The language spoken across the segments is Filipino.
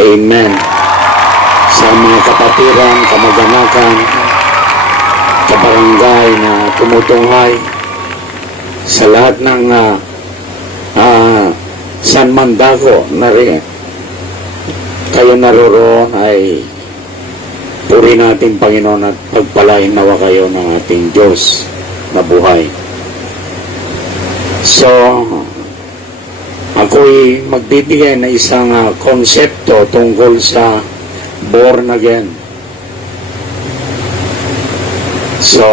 Amen. Sa mga kapatiran, kamag-anakan, kabarangay na tumutunghay, sa lahat ng San Mandago na rin kayo naroroon, ay puri natin Panginoon at pagpalain nawa kayo ng ating Diyos na buhay. So, ako'y magbibigay na isang konsepto tungkol sa born again. So,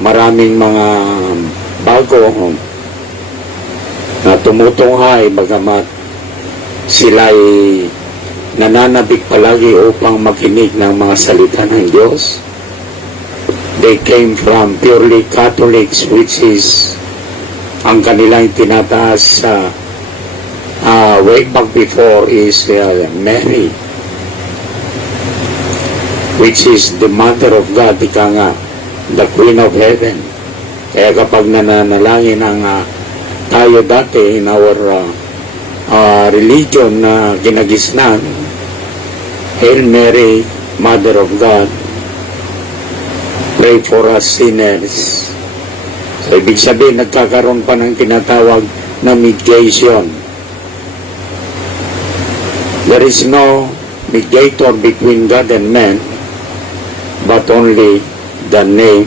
maraming mga bago na tumutunghay, bagamat sila'y nananabik palagi upang makinig ng mga salita ng Diyos. They came from purely Catholics, which is ang kanilang tinataas way back before is Mary, which is the Mother of God, ika nga, the Queen of Heaven. Kaya kapag nananalangin tayo dati in our religion na ginagisnan, Hail Mary, Mother of God, pray for us sinners. So, ibig sabihin, nagkakaroon pa ng tinatawag na mediation. There is no mediator between God and man, but only the name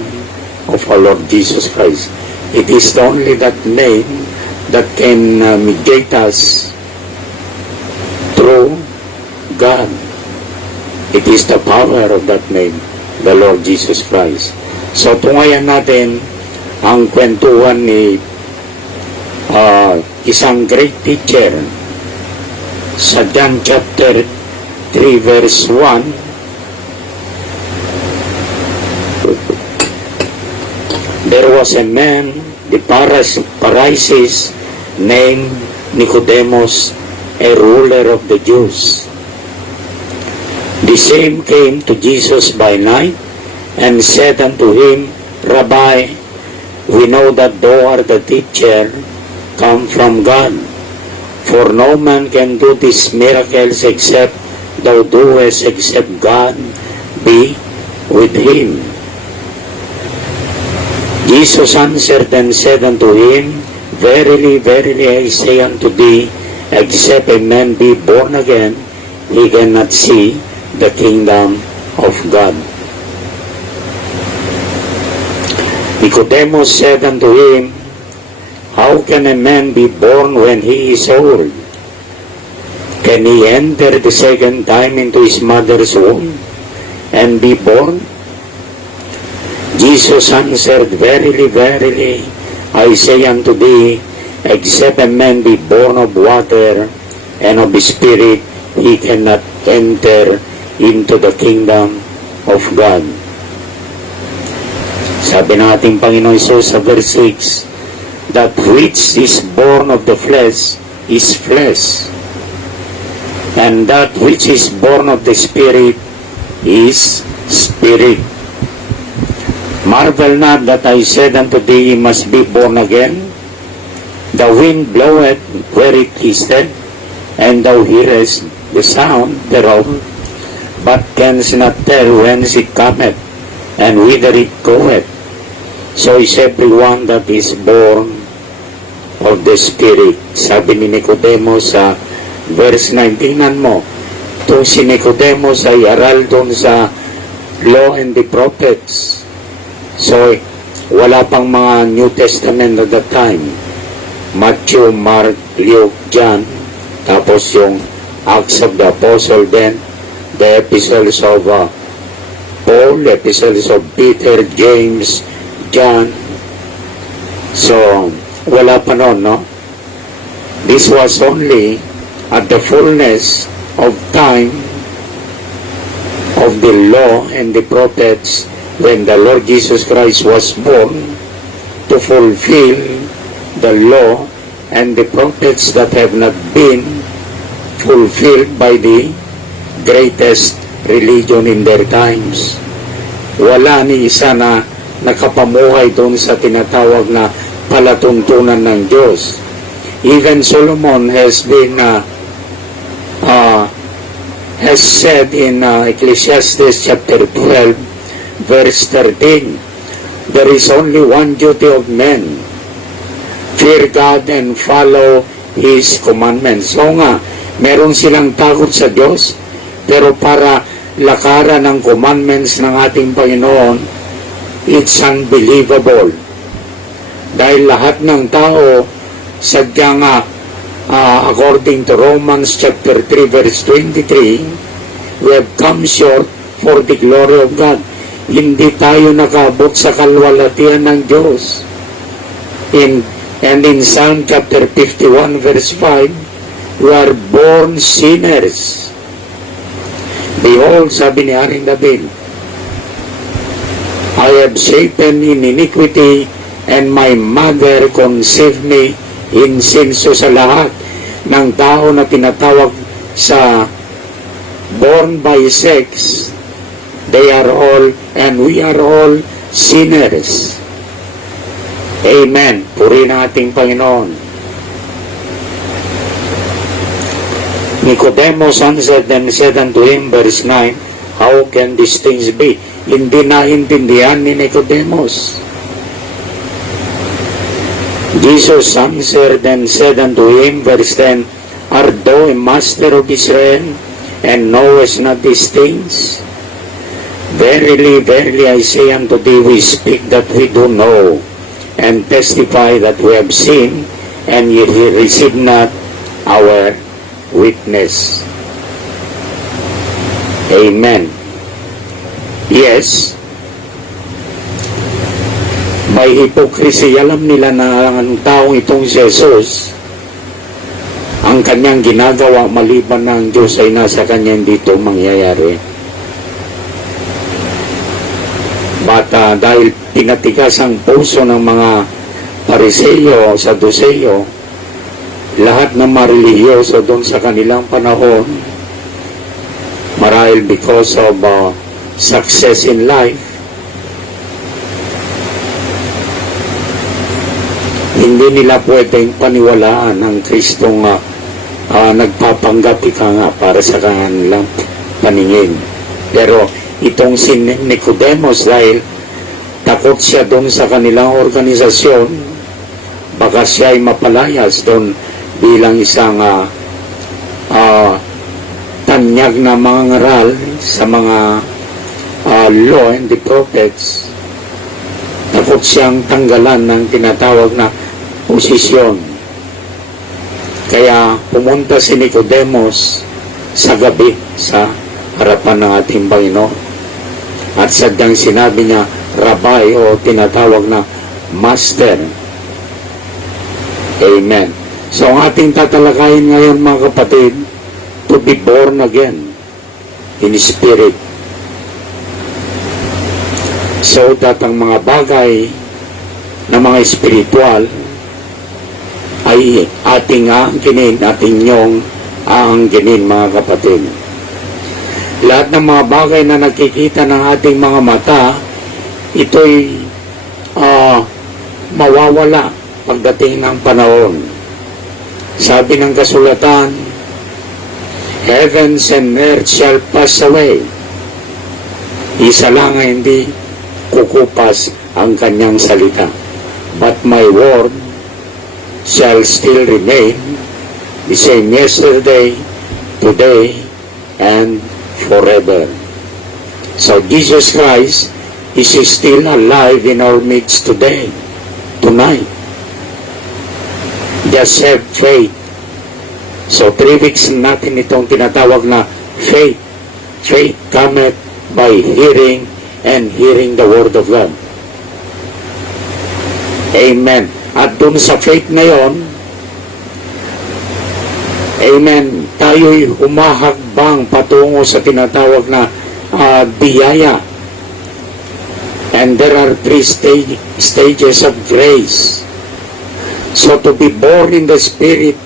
of our Lord Jesus Christ. It is only that name that can mediate us through God. It is the power of that name, the Lord Jesus Christ. So, tungayan natin ang kwentuhan ni isang great teacher sa John chapter 3 verse 1. There was a man, the Pharisees, named Nicodemus, a ruler of the Jews. The same came to Jesus by night and said unto him, Rabbi, we know that thou art the teacher come from God, for no man can do these miracles except thou doest, except God be with him. Jesus answered and said unto him, Verily, verily, I say unto thee, except a man be born again, he cannot see the kingdom of God. Nicodemus said unto him, How can a man be born when he is old? Can he enter the second time into his mother's womb and be born? Jesus answered, Verily, verily, I say unto thee, except a man be born of water and of the Spirit, he cannot enter into the kingdom of God. Sabi ng ating Panginoon Hesus sa verse 6, that which is born of the flesh is flesh, and that which is born of the Spirit is spirit. Marvel not that I said unto thee, ye must be born again. The wind bloweth where it listeth, and thou hearest the sound thereof, but canst not tell whence it cometh, and whither it goeth. So is everyone that is born of the Spirit. Sabi ni Nicodemus sa verse 19, mo, itong si Nicodemus ay aral doon sa Law and the Prophets. So, wala pang mga New Testament at that time. Matthew, Mark, Luke, John, tapos yung Acts of the Apostle, then the epistles of Paul, epistles of Peter, James, John. So, wala pa noon, no? This was only at the fullness of time of the law and the prophets when the Lord Jesus Christ was born to fulfill the law and the prophets that have not been fulfilled by the greatest religion in their times. Wala ni isa na nakapamuhay doon sa tinatawag na palatuntunan ng Diyos. Even Solomon has been has said in Ecclesiastes chapter 12, verse 13, there is only one duty of men, fear God and follow His commandments. So nga, meron silang takot sa Diyos, pero para lakaran ng commandments ng ating Panginoon, it's unbelievable. Dahil lahat ng tao, sadyang according to Romans chapter 3 verse 23, we have come short for the glory of God. Hindi tayo nakabot sa kalwalatian ng Diyos. And in Psalm chapter 51 verse 5, we are born sinners. Behold, sabi ni Haring David, I have shapen in iniquity, and my mother conceived me in sin. So sa lahat ng tao na tinatawag sa born by sex, they are all, and we are all sinners. Amen. Purihin ang ating Panginoon. Nicodemus answered and said unto him, verse 9, how can these things be? Hindi naintindihan ni Nicodemus. Jesus answered and said unto him, verse 10, art thou a master of Israel, and knowest not these things? Verily, verily, I say unto thee, we speak that we do know, and testify that we have seen, and yet he received not our witness. Amen. Yes, by hypocrisy, alam nila na ang taong itong si Jesus, ang kanyang ginagawa maliban ng Diyos ay nasa kanya, hindi ito mangyayari. But dahil pinatigas ang puso ng mga Pariseyo, Saduseyo, lahat ng mga religyoso doon sa kanilang panahon, marahil because of success in life, hindi nila pwedeng paniwalaan ang Kristong nagpapanggap ika nga para sa kanilang paningin. Pero itong si Nicodemus, dahil takot siya doon sa kanilang organisasyon, baka siya ay mapalayas doon bilang isang tanyag na mga ngaral sa mga law and the prophets. Takot siyang tanggalan ng tinatawag na posisyon. Kaya pumunta si Nicodemus sa gabi sa harapan ng ating Panginoon. At sadyang sinabi niya, Rabbi, o tinatawag na Master. Amen. So ang ating tatalakayin ngayon, mga kapatid, to be born again in spirit. So that ang mga bagay na mga spiritual ay ating aangkinin, ating nyong aangkinin, mga kapatid. Lahat ng mga bagay na nakikita ng ating mga mata, ito'y mawawala pagdating ng panahon. Sabi ng kasulatan, heavens and earth shall pass away. Isa lang ay hindi kukupas ang kanyang salita. But my word shall still remain the same yesterday, today, and forever. So Jesus Christ is still alive in our midst today, tonight. Just have faith. So 3 weeks natin itong tinatawag na faith. Faith cometh by hearing, and hearing the word of God. Amen. At dun sa faith na yon, amen, tayo'y humahagbang patungo sa tinatawag na biyaya. And there are 3 stages of grace. So to be born in the Spirit,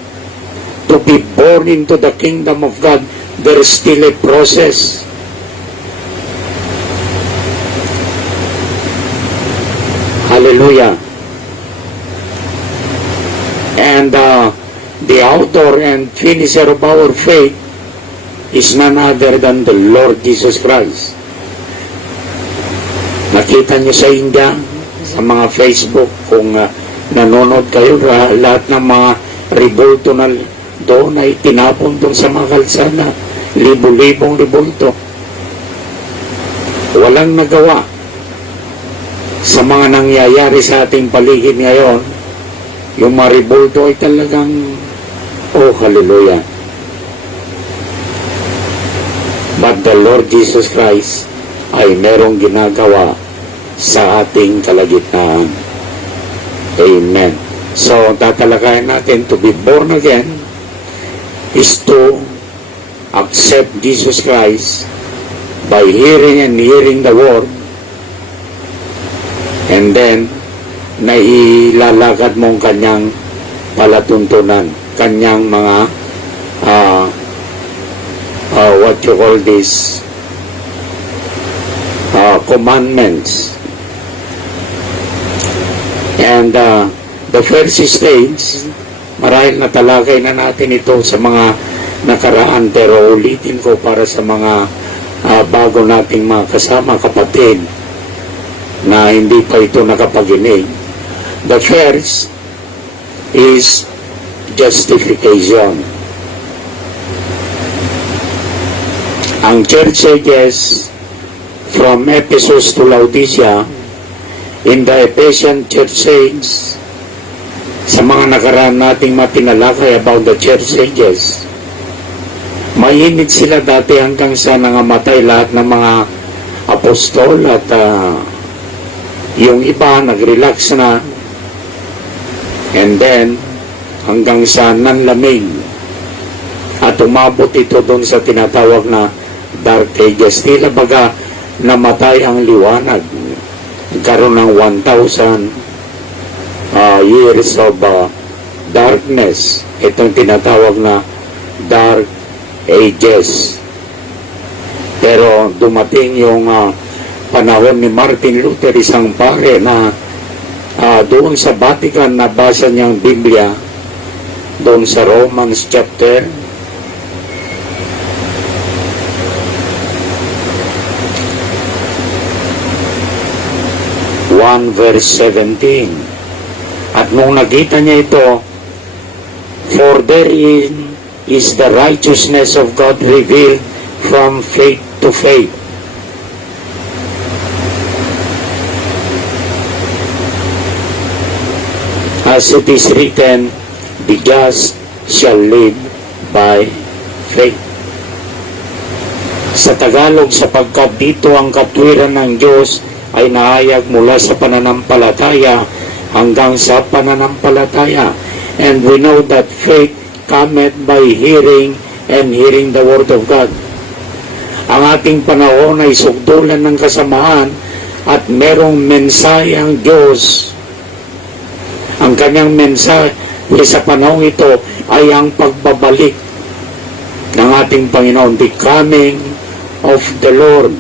to be born into the kingdom of God, there is still a process. Hallelujah. And the author and finisher of our faith is none other than the Lord Jesus Christ. Nakita niyo sa India, sa mga Facebook, kung nanonood kayo, lahat ng mga rebulto na doon ay tinapon doon sa mga kalsada. Libo-libong rebulto. Walang nagawa sa mga nangyayari sa ating paligid ngayon. Yung mga rebulto ay talagang, oh, hallelujah. But the Lord Jesus Christ ay merong ginagawa sa ating kalagitnaan. Amen. So, tatalakayan natin, to be born again is to accept Jesus Christ by hearing and hearing the Word, and then nailalakad mong kanyang palatuntunan, kanyang mga what you call this, commandments. And the first stage, marahil natalakay na natin ito sa mga nakaraan, pero ulitin ko para sa mga bago nating mga kasama, kapatid, na hindi pa ito nakapaginig. The first is justification. Ang church ages from Ephesus to Laodicea, in the Ephesian church age, sa mga nakaraan nating matinalakay about the church ages, mainit sila dati hanggang sa nangamatay lahat ng mga apostol, at yung iba nag-relax na, and then hanggang sa nanlamig, at umabot ito doon sa tinatawag na Dark Ages. Tila baga namatay ang liwanag, nagkaroon ng 1,000 years of darkness. Itong tinatawag na Dark Ages. Pero dumating yung panahon ni Martin Luther, isang pare na doon sa Vatican, nabasa niyang Biblia doon sa Romans chapter 1 verse 17. At nung nakita niya ito, for therein is the righteousness of God revealed from faith to faith. As it is written, the just shall live by faith. Sa Tagalog, sapagkat dito ang katwiran ng Diyos ay nahayag mula sa pananampalataya hanggang sa pananampalataya. And we know that faith cometh by hearing, and hearing the Word of God. Ang ating panahon ay sugdulan ng kasamaan, at merong mensahe ang Diyos. Ang kanyang mensahe sa panahon ito ay ang pagbabalik ng ating Panginoon, the coming of the Lord,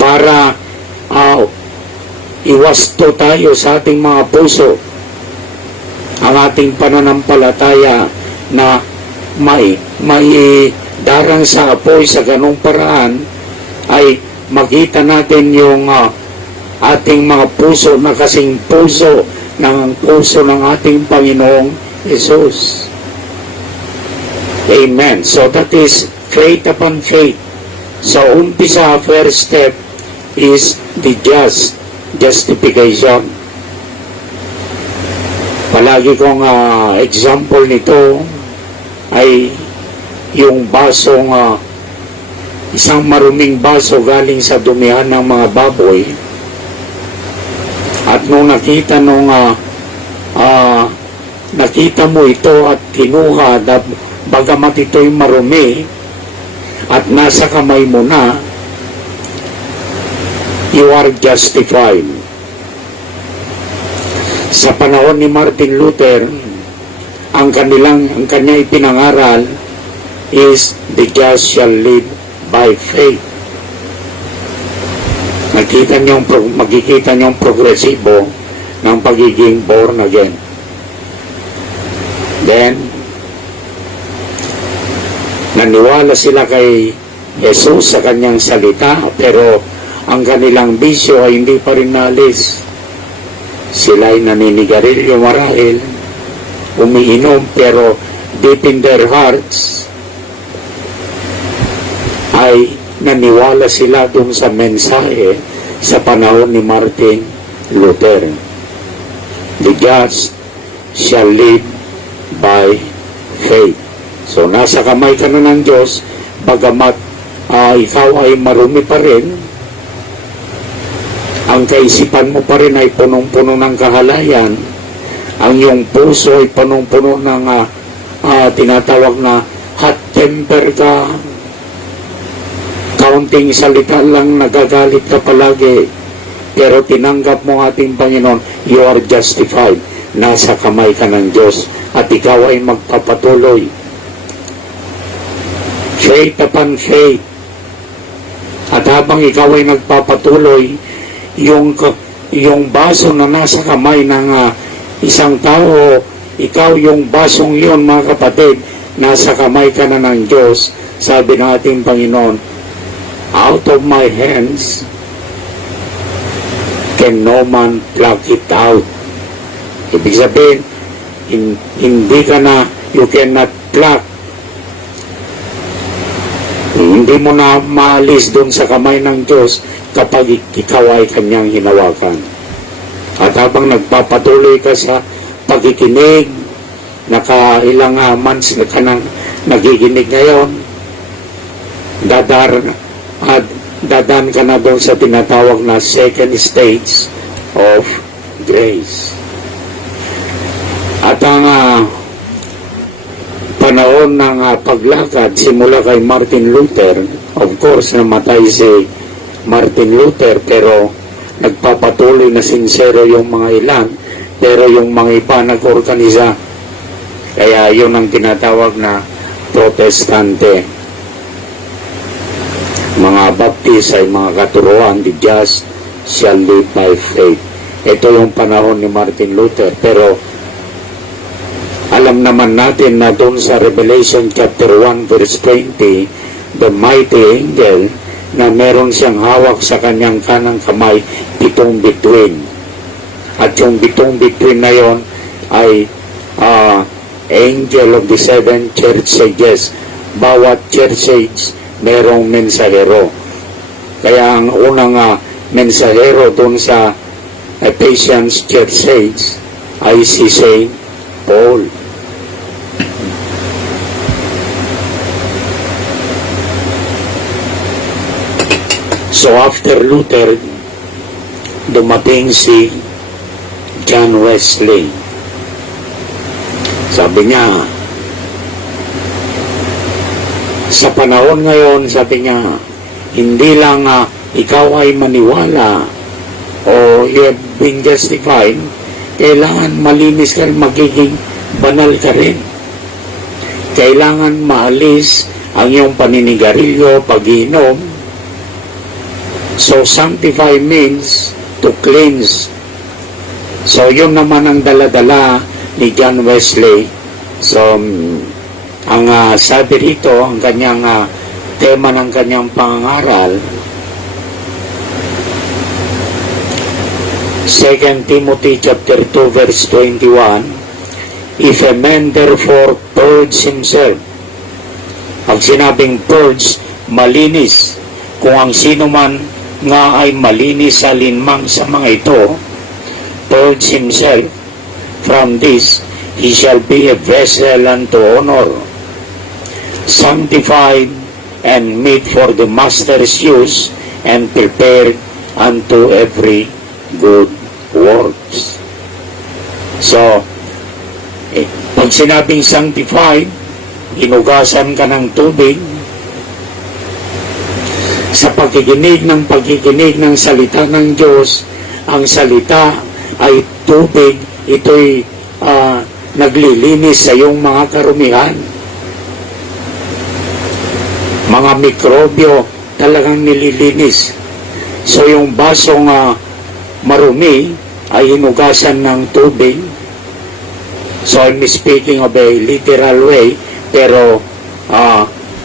para iwasto tayo sa ating mga puso ang ating pananampalataya na may darang sa apoy. Sa ganong paraan ay makita natin yung ating mga puso na kasing puso ng ating Panginoong Jesus. Amen. So that is faith upon faith. So umpisa, first step is the justification. Palagi kong example nito ay yung basong isang maruming baso galing sa dumihan ng mga baboy, at nung nakita mo ito at kinuha, bagamat ito'y marumi at nasa kamay mo na, you are justified. Sa panahon ni Martin Luther, ang kanya ipinangaral is the just shall live by faith. Magkikita niyong progresibo ng pagiging born again. Then, Naniwala sila kay Jesus sa kanyang salita, pero ang kanilang bisyo ay hindi pa rin naalis. Sila ay naninigarilyo marahil, umiinom, pero deep in their hearts ay naniwala sila dun sa mensahe sa panahon ni Martin Luther. The just shall live by faith. So, nasa kamay ka na ng Diyos, bagamat ikaw ay marumi pa rin, ang kaisipan mo pa rin ay punong-puno ng kahalayan, ang iyong puso ay punong-puno ng tinatawag na hot temper ka, kaunting salita lang, nagagalit ka palagi, pero tinanggap mo ating Panginoon, you are justified. Nasa kamay ka ng Diyos at ikaw ay magpapatuloy. Faith upon faith. At habang ikaw ay nagpapatuloy, yung baso na nasa kamay ng isang tao, ikaw yung basong yun, mga kapatid, nasa kamay ka na ng Diyos. Sabi ng ating Panginoon, out of my hands can no man pluck it out. Ibig sabihin, hindi ka na, you cannot pluck. Hindi mo na maalis doon sa kamay ng Diyos kapag ikaw ay kanyang hinawakan. At habang nagpapatuloy ka sa pagkikinig, nakailang months na ka nang nagiginig ngayon, dadan ka na doon sa tinatawag na second stage of grace. At ang panahon ng paglakad simula kay Martin Luther, of course namatay si Martin Luther, pero nagpapatuloy na sincero yung mga ilan, pero yung mga iba nag-organisa. Kaya yun ang tinatawag na protestante. Mga Baptist ay mga katuruan, the just shall live by faith. Ito yung panahon ni Martin Luther, pero alam naman natin na doon sa Revelation chapter 1 verse 20, the mighty angel na meron siyang hawak sa kanyang kanang kamay, pitong bituin. At yung bitong bituin na yon ay angel of the seven church ages. Bawat church age merong mensahero. Kaya ang unang mensahero doon sa Ephesians church age ay si Saint Paul. So after Luther, dumating si John Wesley. Sabi niya, sa panahon ngayon, sabi niya, hindi lang ikaw ay maniwala o you have been justified, kailangan malinis ka rin, magiging banal ka rin. Kailangan maalis ang iyong paninigarilyo, pag-inom. So, sanctify means to cleanse. So, yun naman ang dala-dala ni John Wesley. So, ang sabi rito, ang kanyang tema ng kanyang pangaral, 2 Timothy chapter 2 verse 21, if a man therefore purge himself. Ang sinabing purge, malinis. Kung ang sino man nga ay malinis sa linmang sa mga ito, purge himself from this, he shall be a vessel unto honor, sanctified and made for the master's use, and prepared unto every good works. So, pag sinabing sanctified, hinugasan ka ng tubig, sa pagkikinig ng salita ng Diyos. Ang salita ay tubig, ito'y naglilinis sa iyong mga karumihan. Mga mikrobyo talagang nililinis. So yung basong marumi ay hinugasan ng tubig. So I'm speaking of a literal way, pero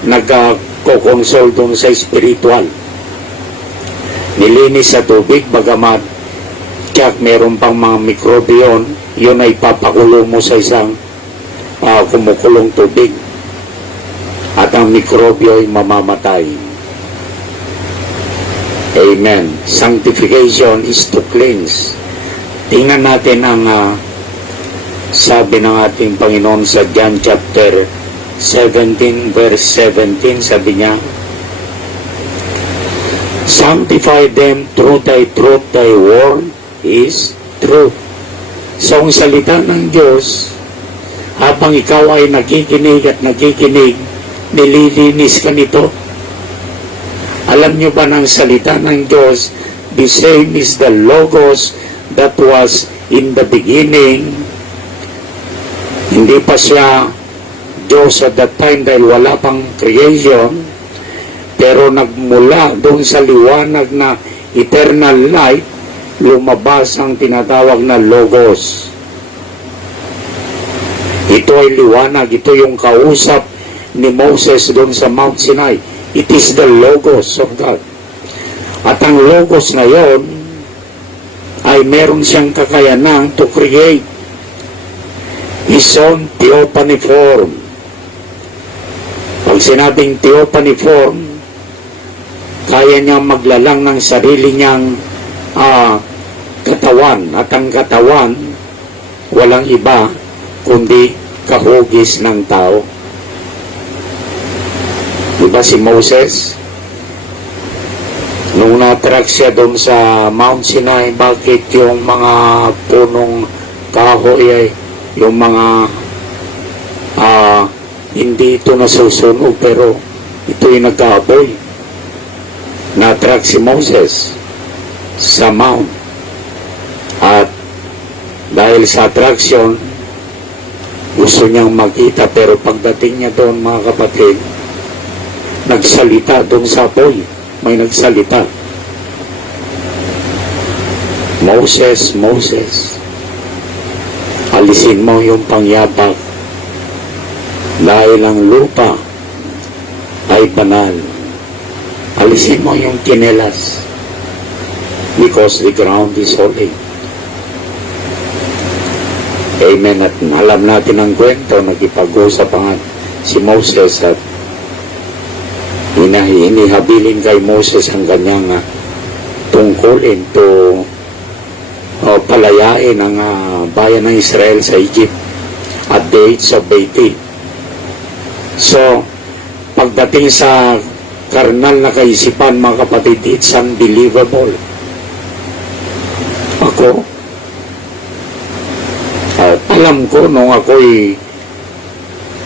nagkokonsol doon sa spiritual. Nilinis sa tubig, bagamat tiyak meron pang mga mikrobyo yun ay papakulo mo sa isang kumukulong tubig. At ang mikrobyo ay mamamatay. Amen. Sanctification is to cleanse. Tingnan natin ang sabi ng ating Panginoon sa John chapter 17 verse 17. Sabi niya, sanctify them through thy truth, thy word is truth. So ang salita ng Diyos, habang ikaw ay nakikinig at nakikinig, nililinis ka nito. Alam niyo ba ng salita ng Diyos, the same is the Logos that was in the beginning. Hindi pa siya Diyos at that time dahil wala pang creation, pero nagmula doon sa liwanag na eternal light, lumabas ang tinatawag na Logos. Ito ay liwanag, ito yung kausap ni Moses doon sa Mount Sinai. It is the Logos of God. At ang Logos na yon ay meron siyang kakayanan to create His own theophany form. Pag sinabing theophany form, kaya niyang maglalang ng sarili niyang katawan. At ang katawan, walang iba kundi kahugis ng tao. Diba si Moses? Nung na-attract siya doon sa Mount Sinai, bakit yung mga punong kahoy ay yung mga hindi ito nasusunog pero ito'y nag-aaboy. Na-attract si Moses sa Mount. At dahil sa attraction, gusto niyang makita, pero pagdating niya doon, mga kapatid, nagsalita doon sa apoy. May nagsalita. Moses, Moses, alisin mo yung pangyabak dahil ang lupa ay banal. Alisin mo yung kinelas because the ground is holy. Amen. At alam natin ang kwento, nagipag-usap ang si Moses at inihabilin kay Moses ang kanyang tungkulin to palayain ang bayan ng Israel sa Egypt at the age of 80. So, pagdating sa karnal na kaisipan, mga kapatid, it's unbelievable. Ako, alam ko nung ako'y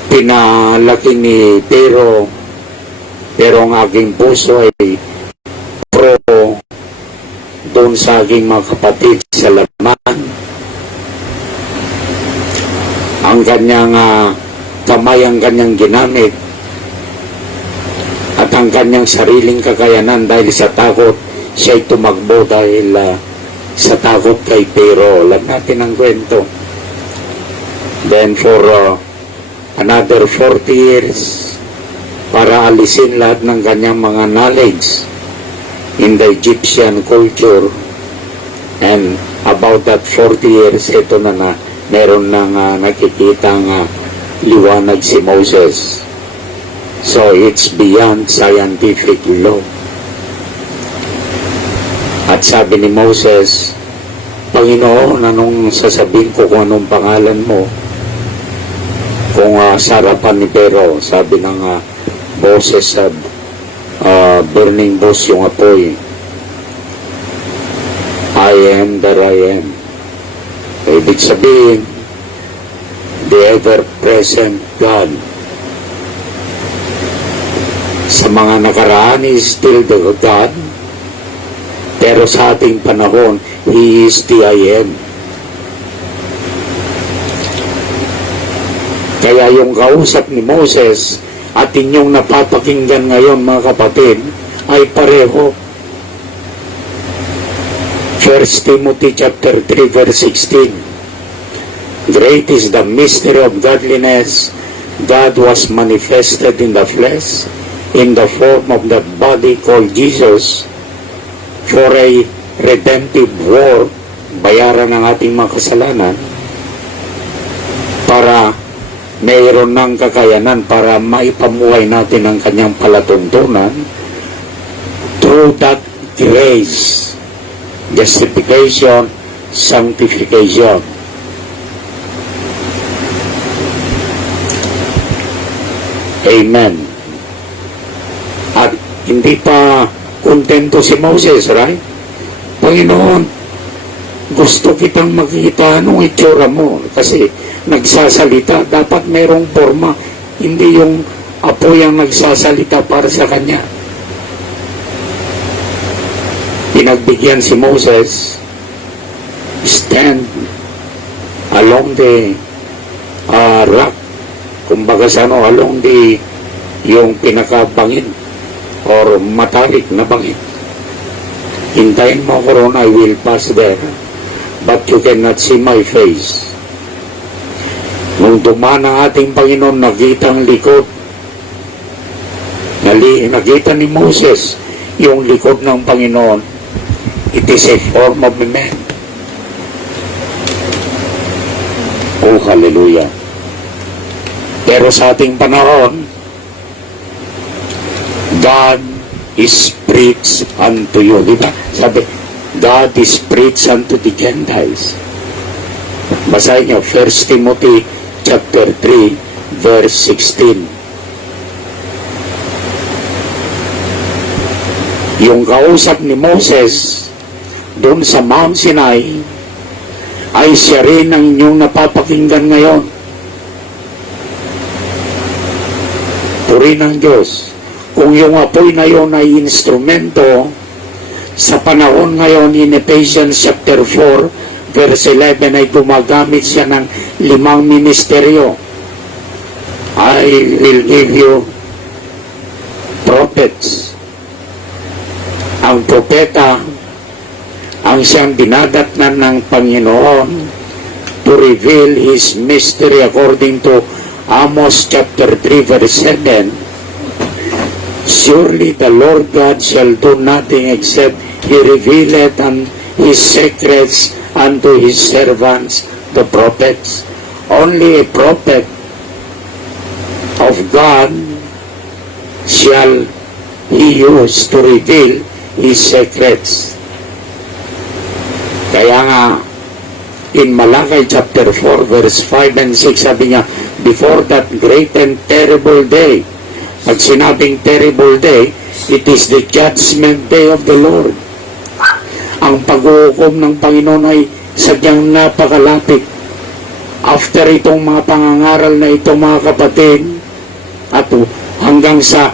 pinalaki ni pero ang aking puso ay pro doon sa aking mga kapatid sa laman. Ang kanyang kamay ang kanyang ginamit at ang kanyang sariling kakayanan dahil sa takot siya'y tumakbo dahil sa takot kay Pero. Alam natin ang kwento. Then for another 40 years, para alisin lahat ng kanyang mga knowledge in the Egyptian culture, and about that 40 years, ito na meron nang nakikitang liwanag si Moses. So it's beyond scientific law. At sabi ni Moses, Panginoon, anong sasabihin ko kung anong pangalan mo? Kung sarapan ni Pero, sabi ng boses sa burning bush yung apoy, I am that I am. Ibig sabihin, the ever-present God. Sa mga nakaraan, He is still the God, pero sa ating panahon, He is the I am. Kaya yung kausap ni Moses at inyong napapakinggan ngayon, mga kapatid, ay pareho. 1 Timothy chapter 3 verse 16. Great is the mystery of godliness. God was manifested in the flesh, in the form of the body called Jesus, for a redemptive work, bayaran ng ating mga kasalanan, para mayroon ng kakayanan para maipamuhay natin ang kanyang palatuntunan through that grace, justification, sanctification. Amen. At hindi pa kontento si Moses, right? Panginoon, gusto kitang makita anong itsura mo kasi nagsasalita, dapat mayroong forma, hindi yung apoy ang nagsasalita para sa kanya. Pinagbigyan si Moses, stand along the rock, kumbaga sa along the yung pinakabangin or matarik na bangin. Hintayin mo ko ron, I will pass there, but you cannot see my face. Nung dumaan ang ating Panginoon, nakita ang likod. Nakita ni Moses yung likod ng Panginoon. It is a form of a man. Oh, hallelujah. Pero sa ating panahon, God is preached unto you. Diba? Sabi, God is preached unto the Gentiles. Basahin niyo, 1 Timothy chapter 3, verse 16. Yung kausap ni Moses doon sa Mount Sinai ay siya rin ang inyong napapakinggan ngayon. Puri ng Diyos. Kung yung apoy na yon ay instrumento, sa panahon ngayon in Ephesians chapter 4, verse 11 ay gumagamit siya ng 5 ministeryo. I will give you prophets. Ang propeta ang siyang dinadatnan ng Panginoon to reveal His mystery according to Amos chapter 3 verse 7. Surely the Lord God shall do nothing except He revealeth and His secrets unto His servants, the prophets. Only a prophet of God shall He use to reveal His secrets. Kaya nga, in Malachi chapter 4, verse 5 and 6, sabi niya, before that great and terrible day, pag sinabing terrible day, it is the judgment day of the Lord. Ang pag-uukom ng Panginoon ay sadyang napakalapit. After itong mga pangangaral na ito, mga kapatid, at hanggang sa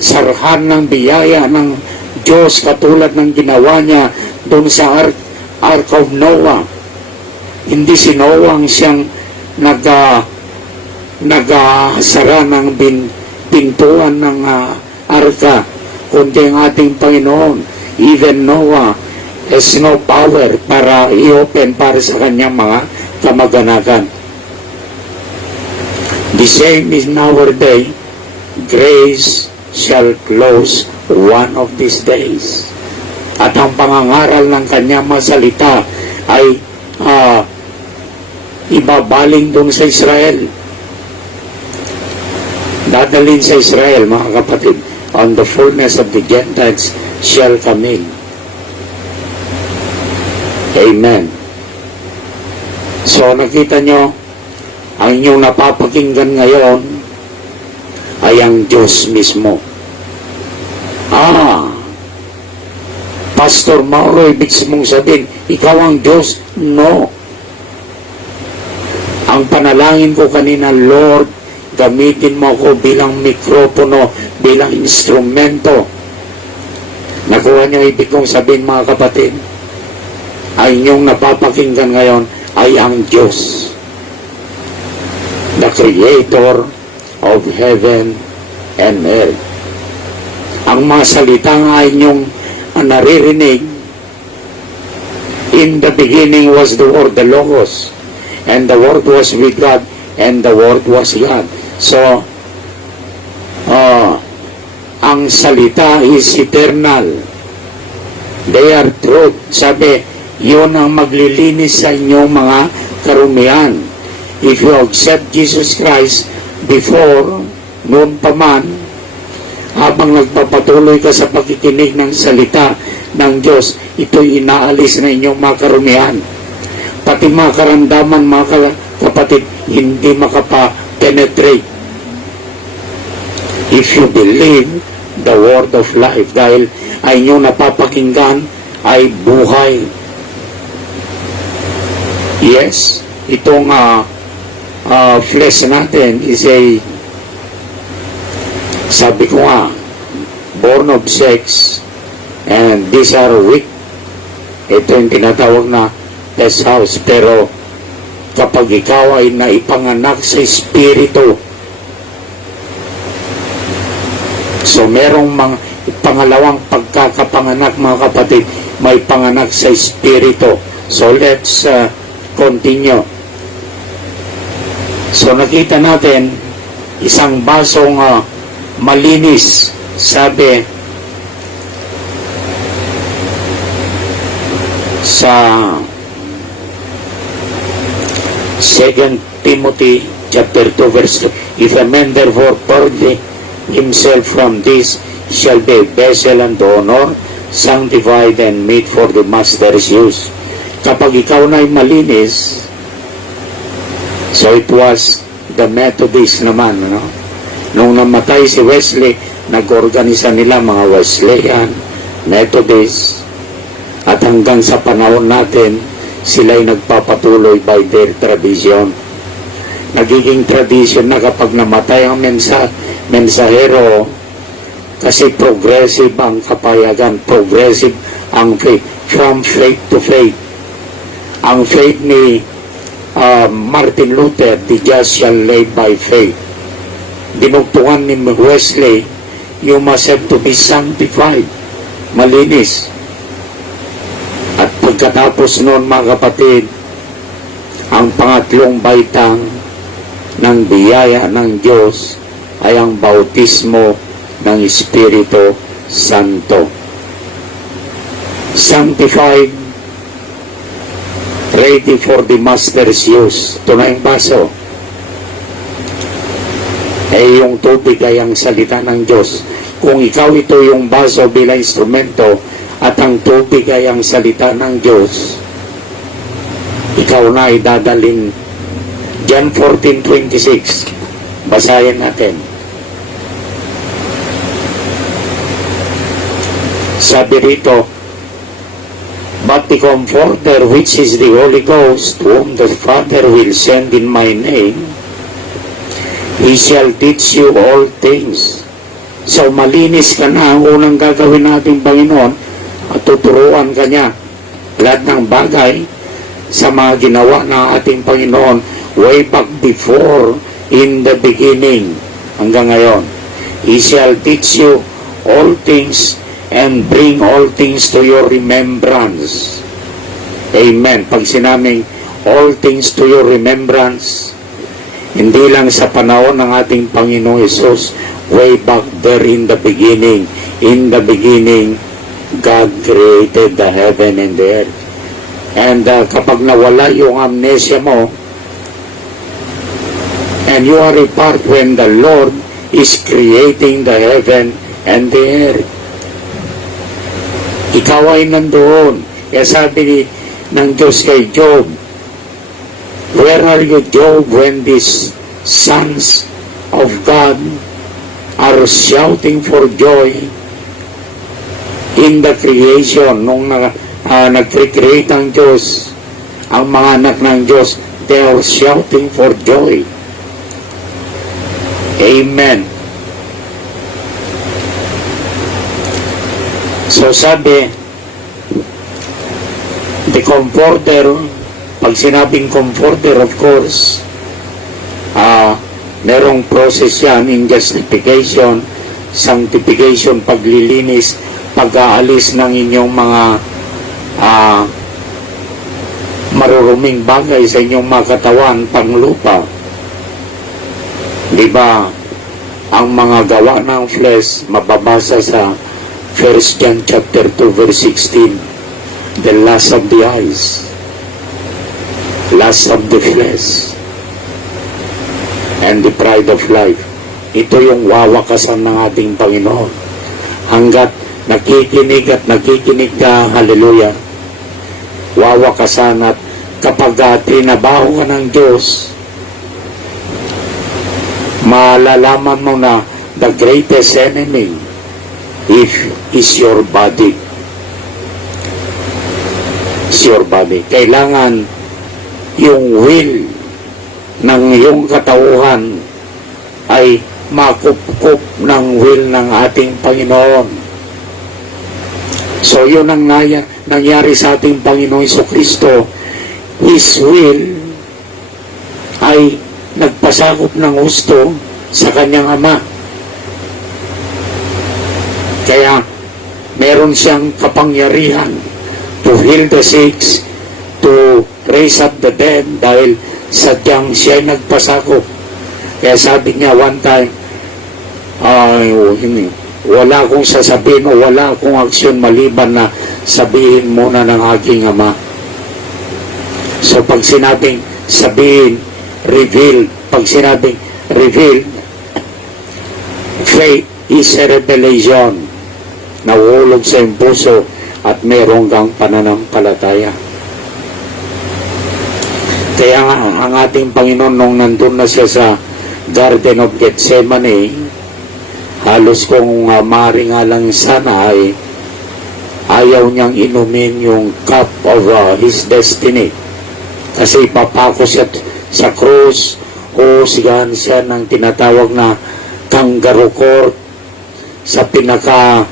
sarhan ng biyaya ng Diyos katulad ng ginawa niya doon sa Ark of Noah. Hindi si Noah ang siyang nagsara ng pintuan ng arka, kundi ang ating Panginoon. Even Noah has no power para i-open para sa kanyang mga kamag-anakan. The same is in our day. Grace shall close one of these days. At ang pangangaral ng kanyang mga salita ay ibabaling doon sa Israel. Dadalhin sa Israel, mga kapatid, on the fullness of the Gentiles shall come in. Amen. So nakita nyo, ang inyong napapakinggan ngayon ay ang Diyos mismo. Pastor Mauro, ibig mong sabihin, ikaw ang Diyos? No. Ang panalangin ko kanina, Lord, gamitin mo ako bilang mikropono, bilang instrumento. Nakuha niyo ibig kong sabihin, mga kapatid, ay inyong napapakinggan ngayon ay ang Diyos, the Creator of heaven and earth. Ang mga salita nga inyong naririnig, in the beginning was the Word, the Logos, and the Word was with God, and the Word was God. So, ang salita is eternal. They are truth. Sabi, yun ang maglilinis sa inyong mga karumihan. If you accept Jesus Christ before, noon pa man, habang nagpapatuloy ka sa pakikinig ng salita ng Diyos, ito'y inaalis na inyong mga karumihan. Pati mga karamdaman, mga kapatid, hindi makapa-penetrate. If you believe the word of life, dahil ay inyong napapakinggan ay buhay. Yes, itong flesh natin is sabi ko nga, born of sex, and these are weak. Ito yung tinatawag na test house. Pero kapag ikaw ay naipanganak sa Espiritu, so merong pangalawang pagkakapanganak, mga kapatid, may panganak sa Espiritu. So let's continue. So nakita natin isang basong malinis, sabi sa 2 Timothy chapter 2 verse 2, if a man therefore purge himself from this, shall be a vessel unto honor, sanctified and meet for the master's use. Kapag ikaw na'y malinis, so it was the Methodist naman, nung namatay si Wesley, nag-organisa nila mga Wesleyan, Methodist, at hanggang sa panahon natin, sila'y nagpapatuloy by their tradition. Nagiging tradition na kapag namatay ang mensahero, kasi progressive ang kapayagan, progressive ang faith, from faith to faith. Ang faith ni Martin Luther, the just shall live by faith. Dinugtungan ni Wesley, you must have to be sanctified, malinis. At pagkatapos noon, mga kapatid, ang pangatlong baitang ng biyaya ng Diyos ay ang bautismo ng Espiritu Santo. Sanctified, ready for the master's use. Ito na yung baso. Yung tubig ay ang salita ng Diyos. Kung ikaw ito yung baso bilang instrumento at ang tubig ay ang salita ng Diyos, ikaw na ay dadalhin. John 14:26. Basahin natin. Sabi rito, but the Comforter, which is the Holy Ghost, whom the Father will send in my name, He shall teach you all things. So malinis ka na, ang unang gagawin natin, Panginoon, at tuturuan ka niya lahat ng bagay sa mga ginawa ng ating Panginoon way back before, in the beginning, hanggang ngayon. He shall teach you all things and bring all things to your remembrance. Amen. Pag sinaming all things to your remembrance, hindi lang sa panahon ng ating Panginoong Hesus, way back there in the beginning. In the beginning, God created the heaven and the earth. And kapag nawala yung amnesia mo, and you are a part when the Lord is creating the heaven and the earth, ikaw ay nandoon. Kaya sabi ng Diyos kay Job, where are you, Job, when these sons of God are shouting for joy in the creation? Nung nag-create ang Diyos, ang mga anak ng Diyos, they are shouting for joy. Amen. So sabi, the Comforter, pag sinabing Comforter, of course, merong process yan in justification, sanctification, paglilinis, pag-aalis ng inyong mga maruruming bagay sa inyong mga katawan, panglupa. Di ba, ang mga gawa ng flesh, mababasa sa 1 John chapter 2 verse 16, the lust of the eyes, lust of the flesh, and the pride of life. Ito yung wawakasan ng ating Panginoon. Hanggat nakikinig at nakikinig ka, hallelujah, wawakasan. At kapag trinabaho ka ng Diyos, malalaman mo na the greatest enemy is your body. It's your body. Kailangan yung will ng iyong katauhan ay makupkup ng will ng ating Panginoon. So yun ang nangyari sa ating Panginoon Jesucristo. His will ay nagpasakop ng gusto sa kanyang Ama. Kaya meron siyang kapangyarihan to heal the sick, to raise up the dead, dahil sadyang siya ay nagpasakop. Kaya sabi niya one time, wala akong sasabihin o wala akong aksyon maliban na sabihin muna ng aking Ama. So pag sinabing sabihin, revealed. Pag sinabing revealed, faith is a revelation. Nahuhulog sa iyong puso at meron kang pananampalataya. Kaya ang ating Panginoon nung nandun na siya sa Garden of Gethsemane, halos kung maaari nga lang sana ay ayaw niyang inumin yung cup of his destiny. Kasi ipapako siya sa krus o sigahan siya ng tinatawag na kangaroo court, sa pinaka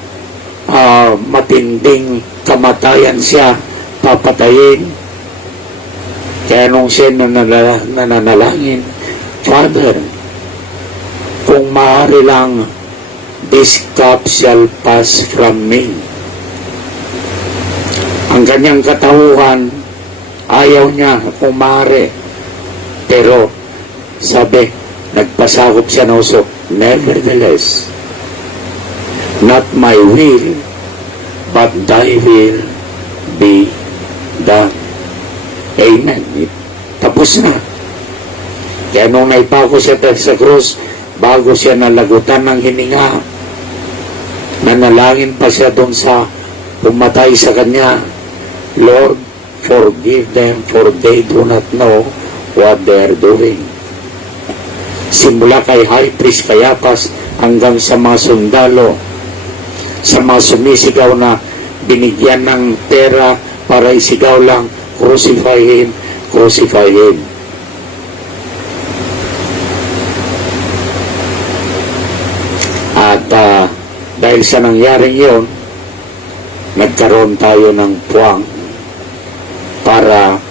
matinding kamatayan siya papatayin. Kaya nung siya nananalangin, Father, kung maaari lang, this cup shall pass from me. Ang kanyang katauhan, ayaw niya kung maaari. Pero, sabi, nagpasakop siya na usok, nevertheless, not my will, but thy will be done. Amen. Tapos na. Kaya nung naipako siya sa krus, bago siya nalagutan ng hininga, nanalangin pa siya doon sa pumatay sa kanya, Lord, forgive them for they do not know what they are doing. Simula kay High Priest Caiaphas hanggang sa mga sundalo, sa mga sumisigaw na binigyan ng pera para isigaw lang, crucify him, crucify him. At dahil sa nangyaring yun, nagkaroon tayo ng puwang para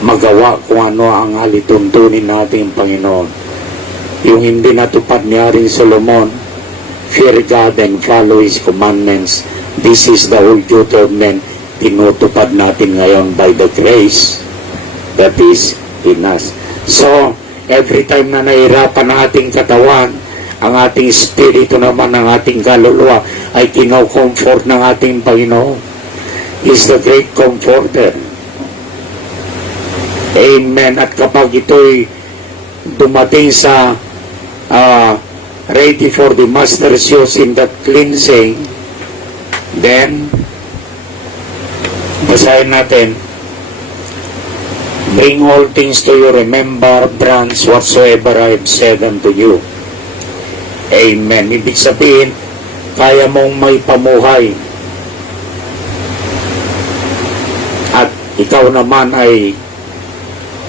magawa kung ano ang alituntunin natin Panginoon. Yung hindi natupad ni Haring Solomon, fear God and follow His commandments. This is the whole duty of men. Tinutupad natin ngayon by the grace that is in us. So, every time na nahirapan ang ating katawan, ang ating spirito naman, ang ating kaluluwa ay kino-comfort ng ating Panginoon. He's the great comforter. Amen. At kapag ito'y dumating sa ready for the master's use in that cleansing, then basahin natin, bring all things to your remembrance whatsoever I have said unto you. Amen. Ibig sabihin, kaya mong may pamuhay. At ikaw naman ay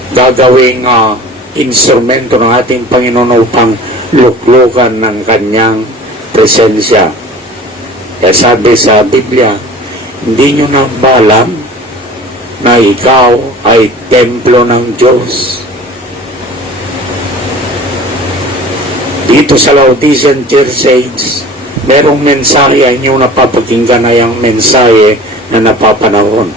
gagawing instrumento ng ating Panginoon upang luklukan ng kanyang presensya. Kaya sabi sa Biblia, hindi nyo na ba alam na ikaw ay templo ng Diyos? Dito sa Laodicean Church Age, merong mensahe ay inyong napapakinggan na yung mensahe na napapanahon.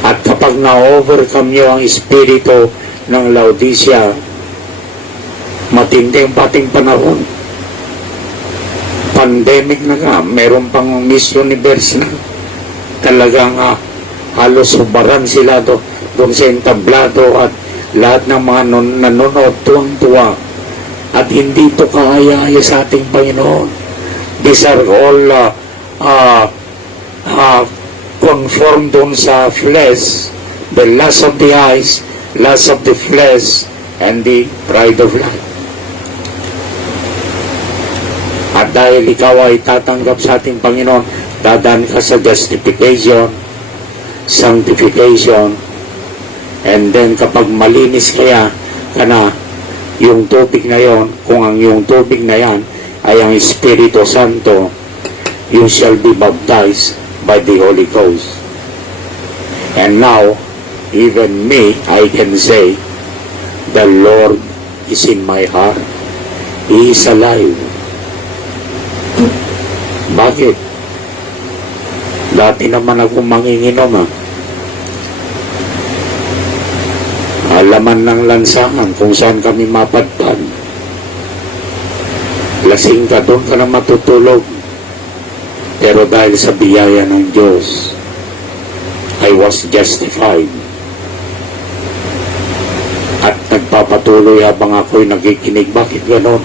At kapag na-overcome nyo ang espiritu ng Laodicea, Matindi ang pating panahon. Pandemic na nga, meron pang Miss Universe na. Talagang halos subaran sila doon sa entablado at lahat ng mga nanonood tuwang-tuwa. At hindi ito kahaya-haya sa ating Panginoon. These are all conformed doon sa flesh, the lust of the eyes, lust of the flesh, and the pride of life. At dahil ikaw ay tatanggap sa ating Panginoon, dadaan ka sa justification, sanctification, and then kapag malinis kaya ka na, yung tubig na yon, kung ang yung tubig na yan ay ang Espiritu Santo, you shall be baptized by the Holy Ghost. And now, even me, I can say, the Lord is in my heart. He is alive. Bakit? Dati naman ako manginginom laman ng lansangan kung saan kami mapadpad. Lasing ka, doon ka na matutulog. Pero dahil sa biyaya ng Diyos, I was justified. At nagpapatuloy habang ako'y nakikinig. Bakit ganon?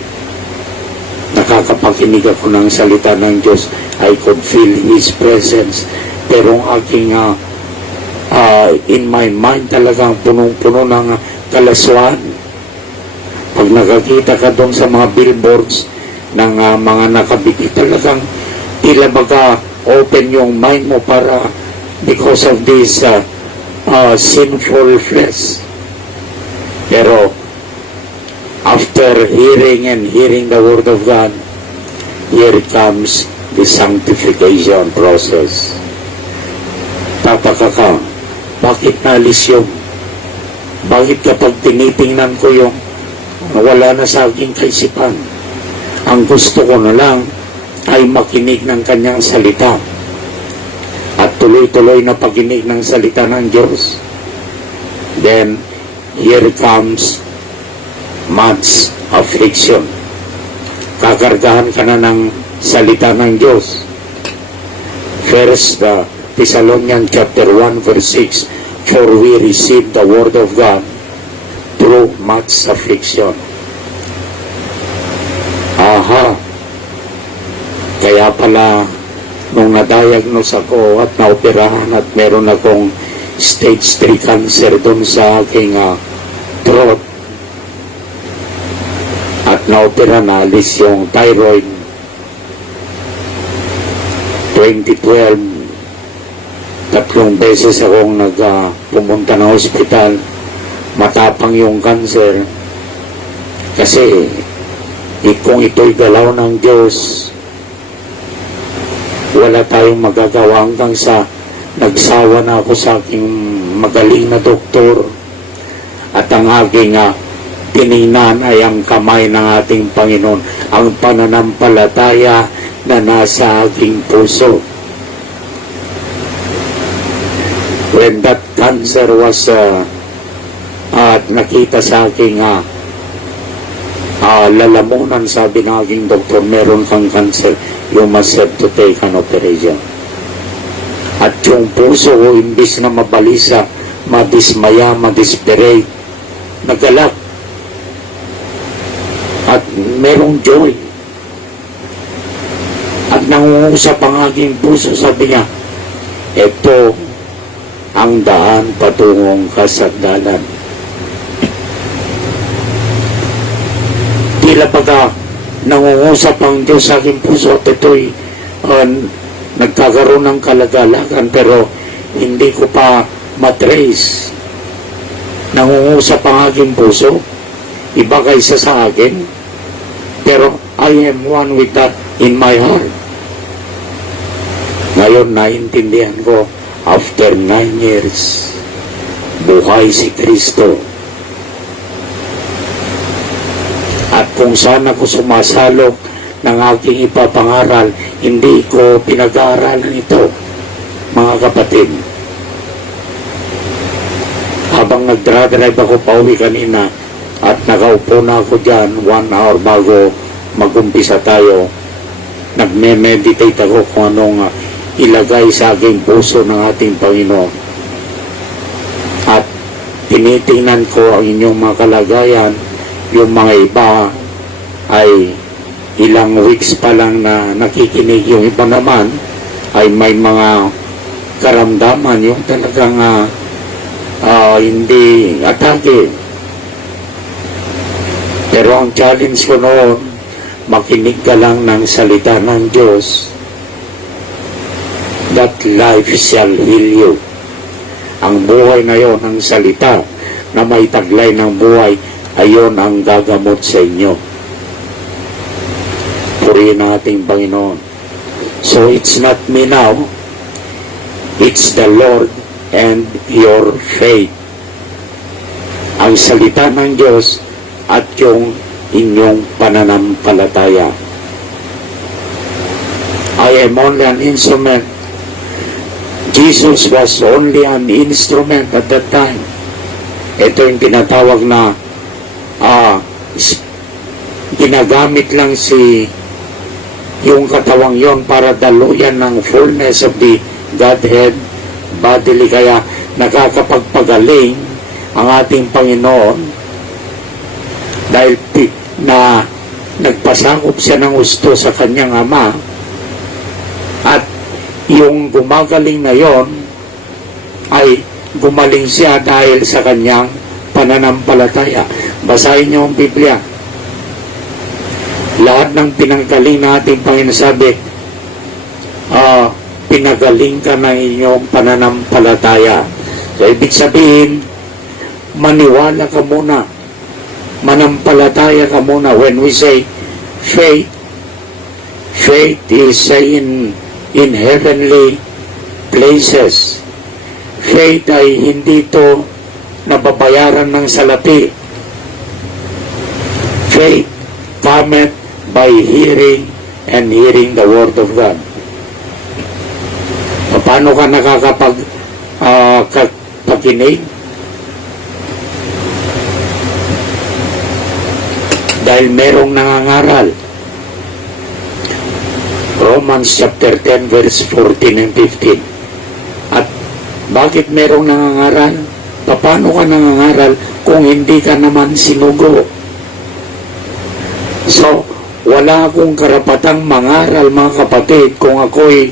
Nakakapakinig ako ng salita ng Diyos. I could feel His presence. Pero ang aking in my mind talagang punong-puno ng kalaswaan. Pag nakakita ka doon sa mga billboards ng mga nakabiti, talagang tila baga open yung mind mo para because of this sinful flesh. Pero after hearing the Word of God, here comes the sanctification process. Tataka ka, bakit nalis yun? Bakit kapag tinitingnan ko yung wala na sa aking kaisipan? Ang gusto ko na lang ay makinig ng kanyang salita at tuloy-tuloy na pakinig ng salita ng Diyos. Then, here comes much affliction. Kakargahan ka na ng salita ng Diyos. First Thessalonians chapter 1 verse 6, for we receive the word of God through much affliction. Aha! Kaya pala nung na-diagnose ako at naoperahan at meron akong stage 3 cancer doon sa aking throat at naopera na alis yung thyroid 2012. 3 beses akong pumunta ng hospital. Matapang yung cancer kasi kung ito'y galaw ng Diyos, wala tayong magagawa hanggang sa nagsawa na ako sa aking magaling na doktor at ang aking tiningnan ay ang kamay ng ating Panginoon, ang pananampalataya na nasa aking puso. When that cancer was nakita sa aking lalamunan, sabi ng aking doktor, meron kang cancer, you must have to take an operation. At yung puso ko, imbis na mabalisa, madismaya, madisperate, nagalak. At merong joy. At nangungusap ang aking puso, sabi niya, ito ang daan patungong kasagdalan. Tila baga nangungusap ang Diyos sa aking puso at ito'y nagkakaroon ng kalagalagan pero hindi ko pa matrace. Nangungusap ang aking puso, iba kaysa sa akin, pero I am one with that in my heart. Ngayon naintindihan ko, after 9 years, buhay si Kristo. At kung saan ako sumasalo ng aking ipapangaral, hindi ko pinag-aaralan ito, mga kapatid. Habang nagdra-drive ako pauwi kanina, At nakaupo na ako dyan 1 hour bago mag-umpisa tayo. Nagme-meditate ako kung anong ilagay sa aking puso ng ating Panginoon. At tinitingnan ko ang inyong mga kalagayan. Yung mga iba ay ilang weeks pa lang na nakikinig. Yung iba naman ay may mga karamdaman. Yung talagang hindi atake. Pero ang challenge ko noon, makinig ka lang ng salita ng Diyos. That life shall heal you. Ang buhay na yon, ang salita na may taglay ng buhay, ayon ang gagamot sa inyo. Purihin ang ating Panginoon. So it's not me now, it's the Lord and your faith. Ang salita ng Diyos at yung inyong pananampalataya. I am only an instrument. Jesus was only an instrument at that time. Ito yung tinatawag na ginagamit lang yung katawang yon para daluyan ng fullness of the Godhead bodily. Kaya nakakapagpagaling ang ating Panginoon dahil na nagpasakop siya ng gusto sa kanyang Ama, at yung gumagaling na yon ay gumaling siya dahil sa kanyang pananampalataya. Basahin niyo ang Biblia. Lahat ng pinanggaling na ating Panginoon, sabi, pinagaling ka ng inyong pananampalataya. So, ibig sabihin, maniwala ka muna. Manampalataya ka muna. When we say faith, faith is in heavenly places. Faith ay hindi ito nababayaran ng salapi. Faith cometh by hearing, and hearing the word of God. Paano ka nakakapagpakinig? Dahil merong nangangaral. Romans chapter 10 verse 14 and 15. At bakit merong nangangaral? Paano ka nangangaral kung hindi ka naman sinugo? So, wala akong karapatang mangaral, mga kapatid, kung ako'y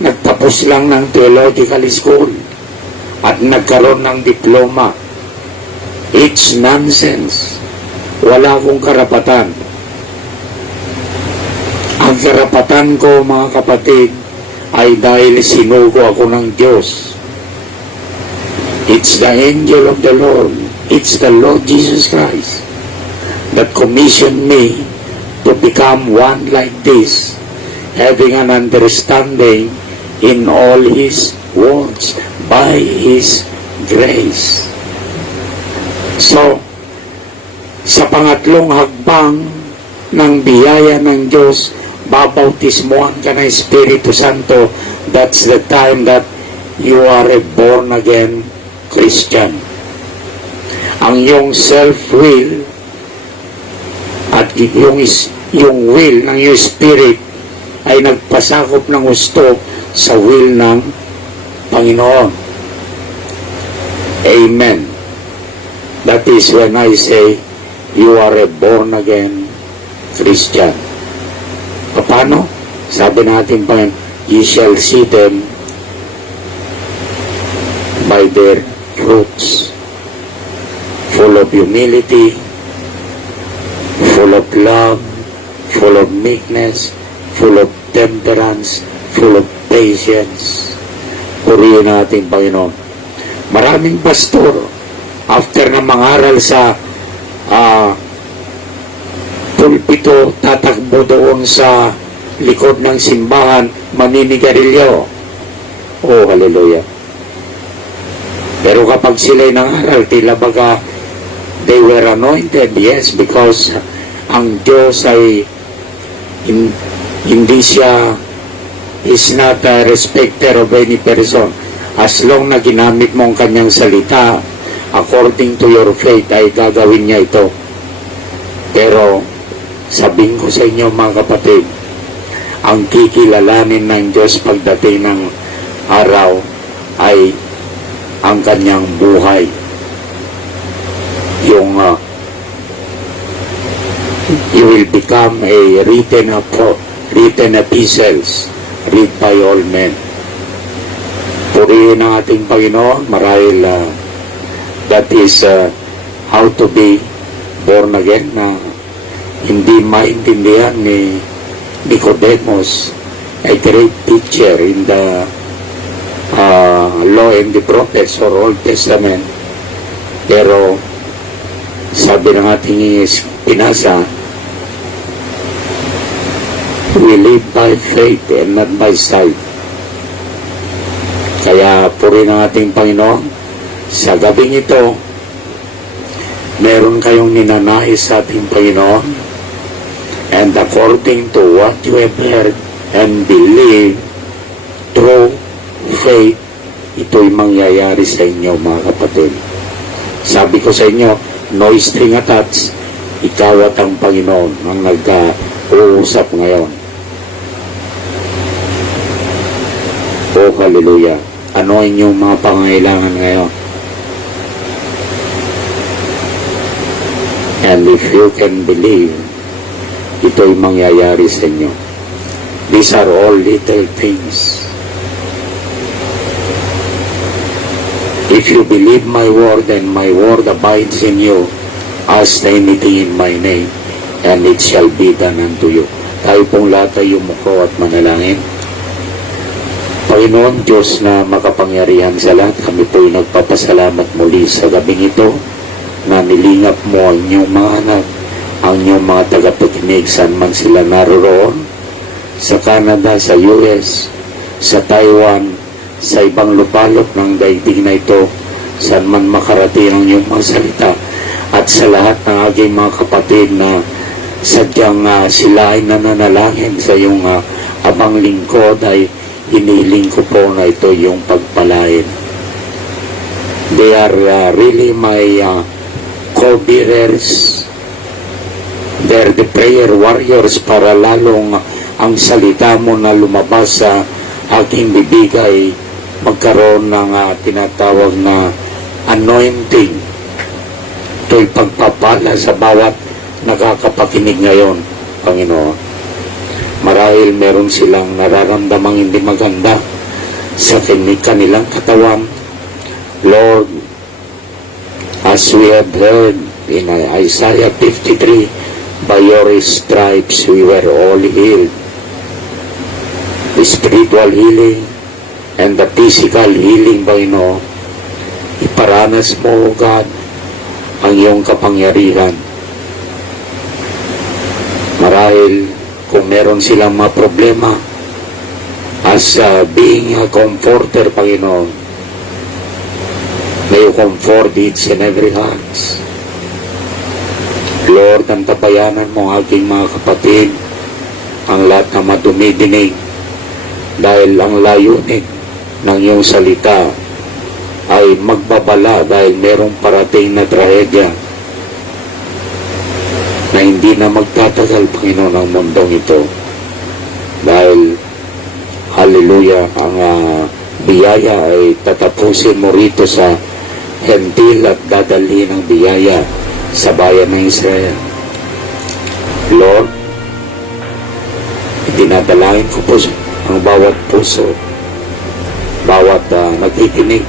nagtapos lang ng theological school at nagkaroon ng diploma. It's nonsense. Wala akong karapatan. Ang karapatan ko, mga kapatid, ay dahil sinugo ako ng Diyos. It's the angel of the Lord. It's the Lord Jesus Christ that commissioned me to become one like this, having an understanding in all His words by His grace. So, sa pangatlong hagbang ng biyaya ng Diyos, babautismohan ka ng Espiritu Santo. That's the time that you are a born-again Christian. Ang iyong self-will at yung will ng iyong spirit ay nagpasakop ng gusto sa will ng Panginoon. Amen. That is when I say, you are a born-again Christian. Paano? Sabi natin pa, you shall see them by their fruits. Full of humility, full of love, full of meekness, full of temperance, full of patience. Purihin natin, Panginoon. Maraming pastor, after na mangaral sa pulpito, tatakbo doon sa likod ng simbahan, maninigarilyo. Oh, hallelujah. Pero kapag sila'y nangaral, tila baga they were anointed, yes, because ang Diyos ay hindi siya, is not a respecter of any person. As long na ginamit mo ang kanyang salita according to your faith ay gagawin niya ito. Pero sabihin ko sa inyo mga kapatid, ang kikilalanin ng Diyos pagdating ng araw ay ang kanyang buhay. Yung you will become a written epistles read by all men. Purihin ang ating Panginoon marahil that is how to be born again na hindi maintindihan ni Nicodemus, a great teacher in the Law and the Prophets or Old Testament. Pero sabi ng ating pinasa, we live by faith and not by sight. Kaya purihin ang ating Panginoon. Sa gabing ito, meron kayong ninanais sa ating Panginoon, and according to what you have heard and believe, through faith, ito'y mangyayari sa inyo mga kapatid. Sabi ko sa inyo, no string attached, ikaw at ang Panginoon ang nag-uusap ngayon. Oh, hallelujah. Ano ang inyong mga pangailangan ngayon? And if you can believe, ito'y mangyayari sa inyo. These are all little things. If you believe my word and my word abides in you, ask anything in my name, and it shall be done unto you. Tayo pong lahat ay yumuko at manalangin. Panginoon Diyos na makapangyarihan sa lahat, kami po'y nagpapasalamat muli sa gabing ito na nilingap mo ang inyong mga anak, ang inyong mga tagapakinig saan man sila naroroon, sa Canada, sa US, sa Taiwan, sa ibang lupalop ng daigdig na ito, saan man makarating ang inyong mga salita, at sa lahat ng aking mga kapatid na sadyang sila ay nananalangin sa iyong abang lingkod, ay hinihiling ko po na ito yung pagpalain. They are really my co-bearers. They're the prayer warriors para lalong ang salita mo na lumabas sa aking bibig ay magkaroon ng tinatawag na anointing. Ito'y pagpapala sa bawat nakakapakinig ngayon, Panginoon. Marahil meron silang nararamdamang hindi maganda sa kanilang katawan. Lord, as we have heard in Isaiah 53, by your stripes we were all healed. The spiritual healing and the physical healing, Panginoon, iparanas mo, O God, ang iyong kapangyarihan. Marahil kung meron silang mga problema, as being a comforter, Panginoon, may you comfort each and every heart. Lord, ang tabayanan mo ang aking mga kapatid, ang lahat na madumidinig, dahil ang layunin ng iyong salita ay magbabala dahil merong parating na trahedya na hindi na magtatagal, Panginoon, ang mundong ito. Dahil, hallelujah, ang biyaya ay tatapusin mo rito sa Hentil at dadalhin ang biyaya sa bayan ng Israel. Lord, dinadalain ko po ang bawat puso, bawat nakikinig.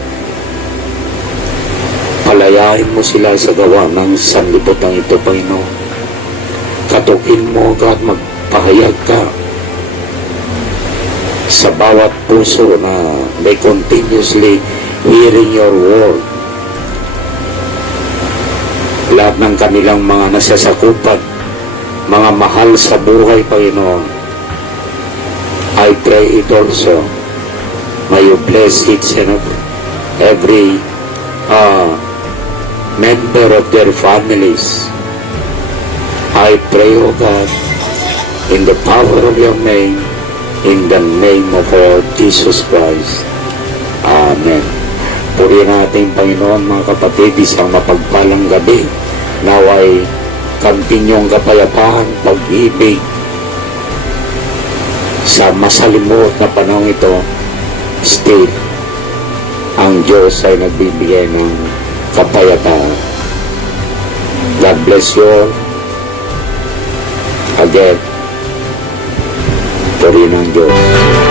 Palayain mo sila sa gawa ng sanlibutan ito, Panginoon. Katukin mo, God, magpahayag ka sa bawat puso na may continuously hearing your word. Lahat ng kanilang mga nasasakupan, mga mahal sa buhay, Panginoon, I pray it also. May you bless each and every member of their families. I pray, O God, in the power of your name, in the name of our Jesus Christ. Amen. Purihin natin, Panginoon, mga kapatid, isang mapagpalang gabi. Naway kantinyong kapayapaan, pag-ibig. Sa masalimuot na panahon ito, still, ang Diyos ay nagbibigay ng kapayapaan. God bless you all. Again, purihin ang Diyos.